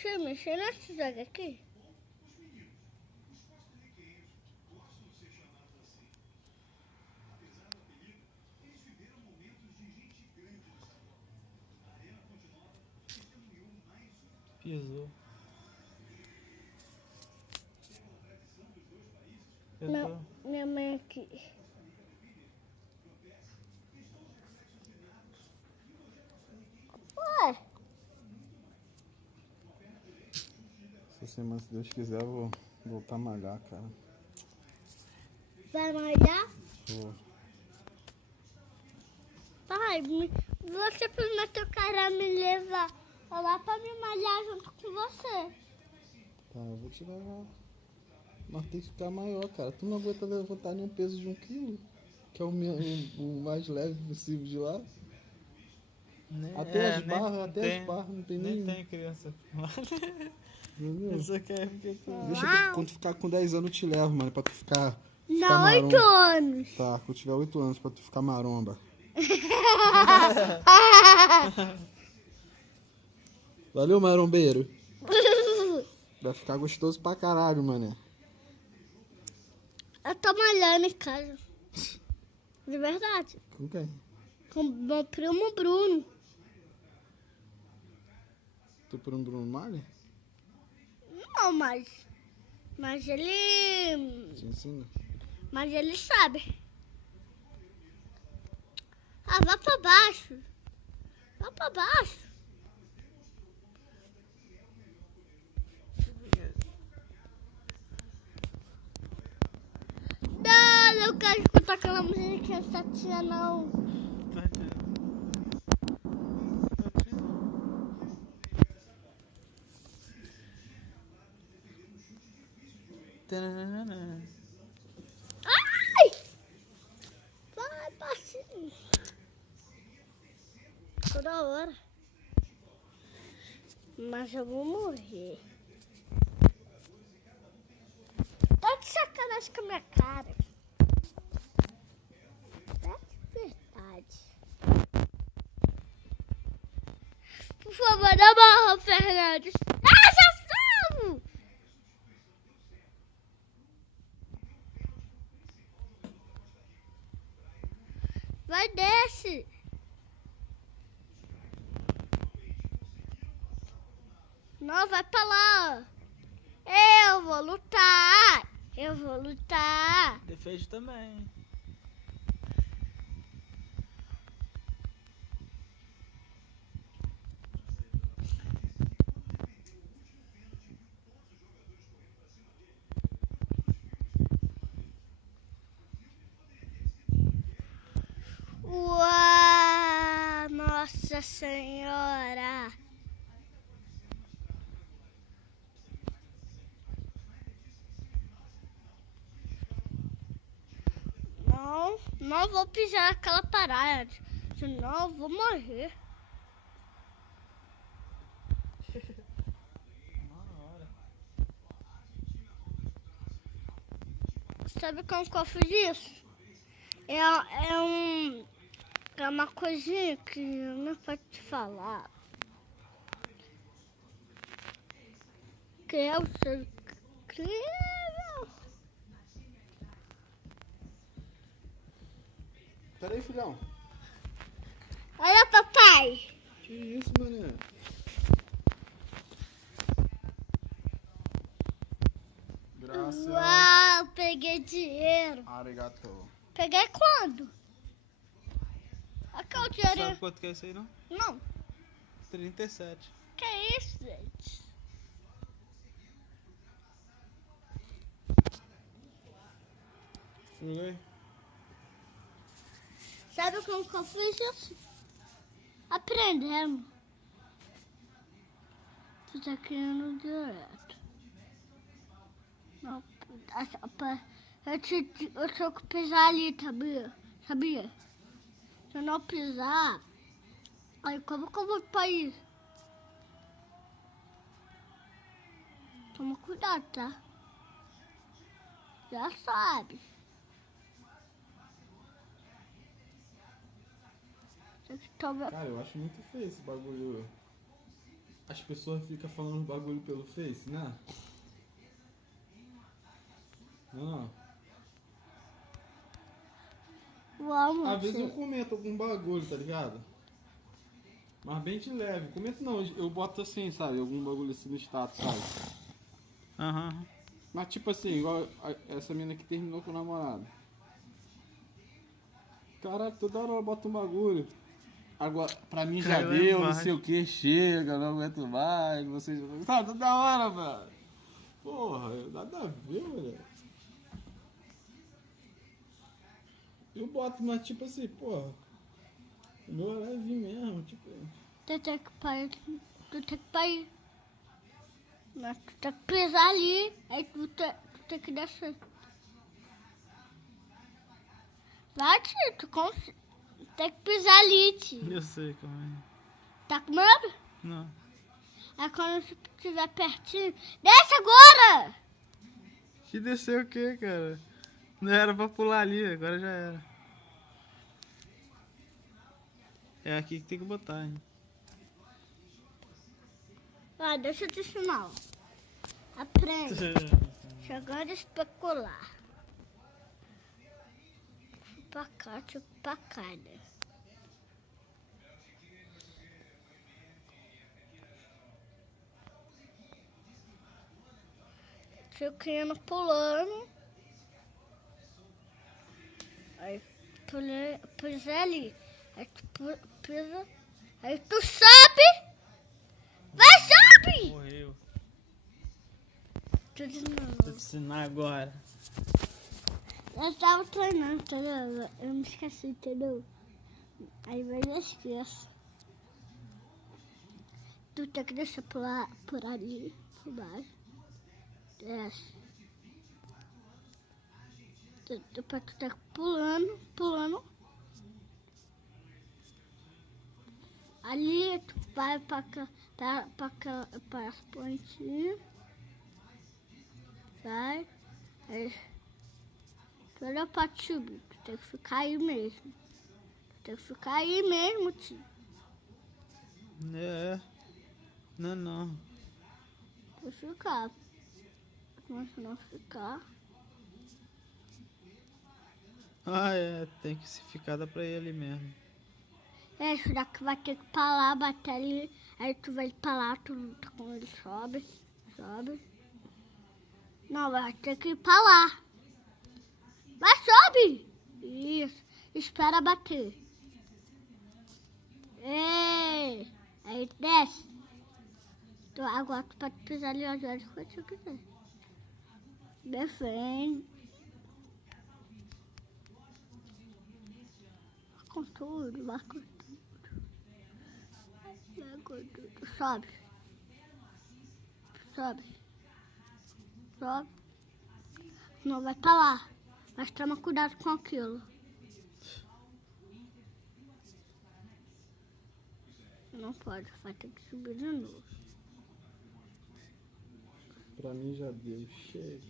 Deixa eu mexer nesse jogo aqui. Pisou. Minha mãe aqui. Ué, Essa semana, se Deus quiser, eu vou voltar a malhar, cara. vai malhar? Vou. Pai, você prometeu que era me levar lá pra me malhar junto com você. Tá, eu vou te levar. Mas tem que ficar maior, cara. Tu não aguenta levantar nenhum peso de 1 quilo, que é o mais leve possível de lá. Até as barras não tem nem nem. tem criança. Entendeu? Isso aqui é porque Quando tu ficar com 10 anos eu te levo, mano, pra tu ficar Não, 8 maromba. anos. Tá, quando tiver 8 anos, pra tu ficar maromba. Valeu, marombeiro. Vai ficar gostoso pra caralho, mané. Eu tô malhando em casa. De verdade. Com quem? Com meu primo Bruno. Tu por um Bruno Malha? Não, mas ele... Te ensina? Mas ele sabe. Ah, vá pra baixo. Vá pra baixo. Não, eu quero escutar aquela música chatinha, não. Ai! Vai, baixinho. Toda hora. Mas eu vou morrer. Tá de sacanagem com a minha cara. É de verdade. Por favor, não morra, Fernandes. Ah, já salvo! Vai, desce. Não, vai pra lá. Eu vou lutar. Eu vou lutar. Defende também. Uau, Nossa Senhora. Não vou pisar naquela parada, senão eu vou morrer. Sabe como que eu fiz isso? É uma coisinha que eu não posso te falar. Que é o seu incrível. Pera aí, filhão. Olha, papai. Que isso, mané? Graças. Uau, peguei dinheiro. Arigato. Peguei quando? Aqui é o Sabe dinheiro. quanto que é isso aí, não? Não. 37. Que isso, gente? Oi? Sabe como que eu fiz isso? Aprendendo. Tu tá querendo direto. Não, eu tenho que pisar ali, sabia? Se eu não pisar, aí como que eu vou pra isso? Toma cuidado, tá? Já sabe. Tem que tomar... Cara, eu acho muito feio esse bagulho. as pessoas ficam falando uns bagulho pelo Face, né? Não. Uau, Às vezes eu você. comento algum bagulho, tá ligado? Mas bem de leve. Comento não, eu boto assim, sabe? Algum bagulho assim no status, sabe? Aham. Mas tipo assim, igual essa mina que terminou com o namorado. Caralho, toda hora ela bota um bagulho. Agora, pra mim já Cai lá deu, não embaixo. sei o que, chega, não aguento mais, vocês. Tá toda hora, mano. Porra, nada a ver, mulher. Eu boto, mas tipo assim, porra. O meu é leve mesmo, tipo. Tu tem que parar. Tu tem que parar. Mas tu tem que pisar ali. Aí tu tem que descer. Vai, tio. Tem que pisar ali, tio. Eu sei como é. Tá com medo? Não. Aí quando você estiver pertinho, desce agora! Que desceu o quê, cara? Não era pra pular ali, agora já era. É aqui que tem que botar, hein? Ah, deixa eu te ensinar. Ó. Aprende. Jogando especular. Pra cá, tipo pra cá, né? Fiquei pulando. Aí pisei ali. Aí tu pisa. Aí tu sobe. Vai, sobe! Morreu. Tudo de Vou te novo. ensinar agora. Eu tava treinando, entendeu? Eu me esqueci, entendeu? Aí vai me esqueço. Tu tem que deixar por ali, por baixo. Desce. Depois tu tá pulando. Ali tu vai pra as pontinhas. Vai. Aí, tu olha pra subir. Tu tem que ficar aí mesmo. Tu tem que ficar aí mesmo, tio. É. Não. Vou ficar. Mas se não ficar. Ah, é. Tem que se ficar, dá pra ir ali mesmo. É, será que vai ter que ir pra lá, bater ali. Aí tu vai pra lá, tu luta com ele, sobe. Não, vai ter que ir pra lá. Vai, sobe! Isso. Espera bater. Ei! Aí desce. Agora tu pode pisar ali as horas que você quiser. Defende. Com tudo, vai com tudo. Vai com tudo. Sobe. Não vai pra lá. Mas toma cuidado com aquilo. Não pode, vai ter que subir de novo. Pra mim já deu, chega.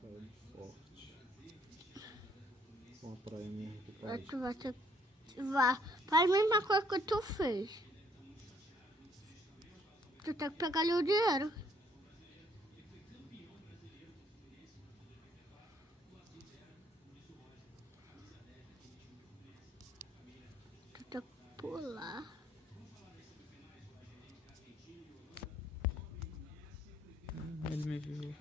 Praia de Forte. Uma praia mesmo que Aí pode. tu vai ter que... Vai. Faz a mesma coisa que tu fez. Tu tem que pegar ali o dinheiro. Tu tem que pular. Ele me viu.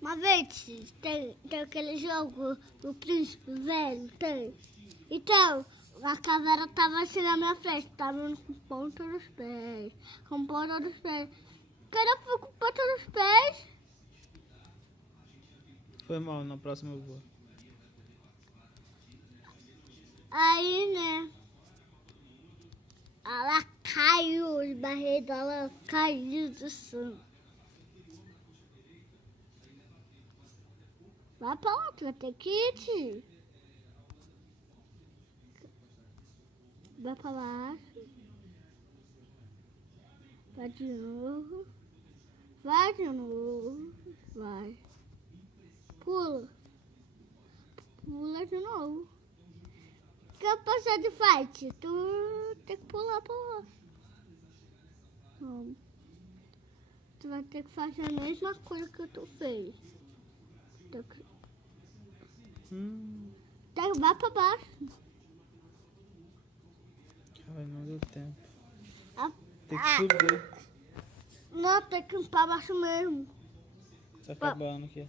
Uma vez tem aquele jogo do príncipe velho, tem. Então, a caveira tava assim na minha frente, tava com ponta dos pés. Com ponta dos pés. Quando eu fui com ponta dos pés, Foi mal, na próxima eu vou. aí, né? Ela caiu, os barreiros dela caiu do chão. Vai pra lá, tu vai ter que ir, tio. Vai pra baixo. Vai de novo. Vai de novo. Vai. Pula. pula de novo. O que eu passar de fight? Tu tem que pular pra lá. Não. Tu vai ter que fazer a mesma coisa que tu fez. Tem que vai pra baixo. Cara, não deu tempo. Ah, Tem que subir. não, tem que ir pra baixo mesmo. Tá acabando aqui.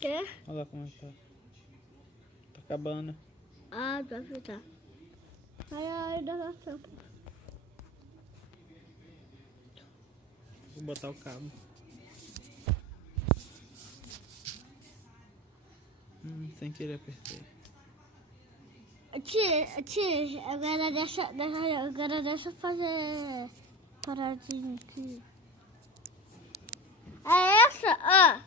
Quê? Olha lá como é que tá. Tá acabando. Ah, deve estar. Aí dá tempo. Vou botar o cabo. Sem querer apertei. Tia, agora deixa eu fazer paradinha aqui. É essa? Ó.